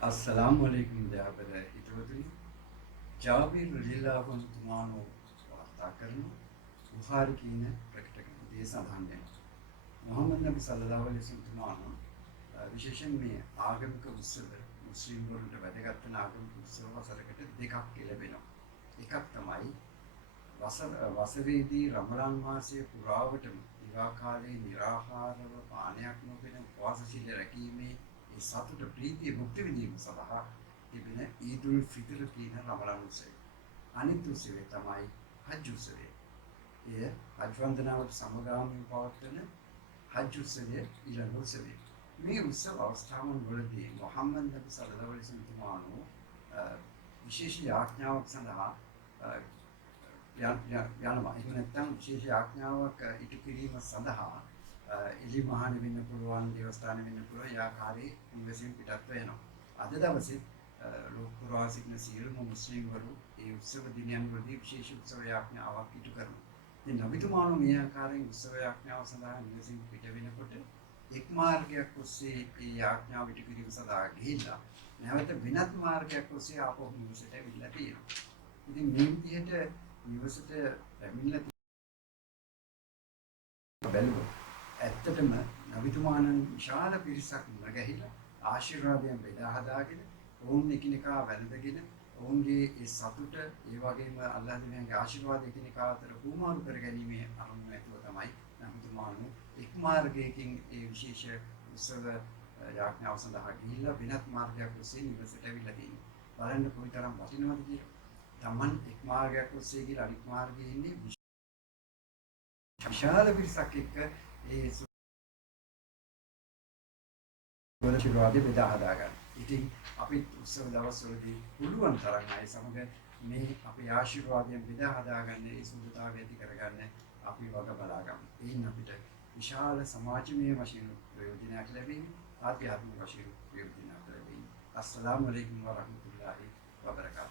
अस्सलामुअलैकुम जनाब हितवතුනි ජාබිර් රලියල්ලාහු අන්හු තුමාණෝ වාර්තා කරන බුඛාරි කියන ප්‍රකට ග්‍රන්ථයේ සඳහන් වෙනවා. මුහම්මද් නබි සල්ලල්ලාහු අලයිහි වසල්ලම් තුමාණෝ විශේෂයෙන් මේ ආගමික උත්සව මුස්ලිම් වරුන්ට වැදගත් වෙන ආගමික උත්සව වසරකට දෙකක් ලැබෙනවා. එකක් තමයි වසරේදී රමලාන් මාසයේ පුරාවටම දිවා කාලයේ निराහාරව පානයක් නොපෙන උපවාස සීල රැකීමේ ඒ සතුට ප්‍රීතිය භුක්ති විඳීම සඳහා තිබෙන ඊදුල් ෆිතර කියන රමලාන් උත්සවය. අනිත් උත්සවය තමයි හජ් උත්සවය. එය හජ් වන්දනාවට සමගාමීව පවත්වන හජ් උත්සවය ඊළඟ උත්සවය. මේ උත්සව අවස්ථාවන් වලදී මුහම්මද් නබි සල්ලල්ලාහු අලයිහි වසල්ලම් තුමාණෝ විශේෂ යාඥාවක් සඳහා යනවා. එහෙම නැත්නම් විශේෂ යාඥාවක් ඉටු කිරීම සඳහා එලි මහාන වෙන්න පුළුවන්, දේවස්ථාන වෙන්න පුළුවන් යාකාරී නිවසින් පිටත් වෙනවා. අද දවසේ ලෝක පුරා සිටින සියලුම මුස්ලිම්වරු ඒ උත්සව දිනයන් වලදී විශේෂ උත්සව යාඥාවක් ඉටු කරනවා. ඉතින් නබිතුමාණෝ මේ ආකාරයෙන් උත්සව යාඥාව සඳහා නිවසින් පිට වෙනකොට එක් මාර්ගයක් ඔස්සේ ඒ යාඥාව ඉටු කිරීම සඳහා ගිහිල්ලා නැවත වෙනත් මාර්ගයක් ඔස්සේ ආපහු නිවසට ඇවිල්ලා තියෙනවා. ඉතින් මේ විදිහට නිවසට පැමිණලා බැලුවොත් ඇත්තටම නබිතුමාණන් විශාල පිරිසක් මුණගැහිලා ආශිර්වාදයෙන් බෙදා හදාගෙන ඔවුන් එකිනෙකා වැළඳගෙන ඔවුන්ගේ ඒ සතුට ඒ වගේම අල්ලාහ් දෙවියන්ගේ ආශිර්වාද එකිනෙකා අතර හුවමාරු කරගැනීමේ අරමුණ ඇතුව තමයි නබිතුමාණන් එක් මාර්ගයකින් ඒ විශේෂ උත්සව යාඥාව සඳහා ගිහිල්ලා වෙනත් මාර්ගයක් ඔස්සේ නිවසට ඇවිල්ලා තියෙනවා. බලන්න කොයිතරම් වටිනවද කියලා. Taman එක් මාර්ගයක් ඔස්සේ ගිහලා අනිත් මාර්ගයේ ඉන්නේ විශාල පිරිසක් එක්ක ඒ ආශිර්වාදය බෙදා හදා ගන්න. ඉතින් අපි උත්සව දවස්වලදී පුළුවන් තරම් අය සමග මේ අපේ ආශිර්වාදයෙන් බෙදා හදාගන්න ඒ සුදුතාවය ඇති කරගන්න අපි වග බලා ගමු. එයින් අපිට විශාල සමාජමය වශයෙන් ප්‍රයෝජනයක් ලැබෙන්නේ, ආධ්‍යාත්මික වශයෙන් ප්‍රයෝජනයක් ලැබෙන්නේ. අස්සලාමු අලයිකුම් වරහමතුල්ලාහි වබරකාතුහු.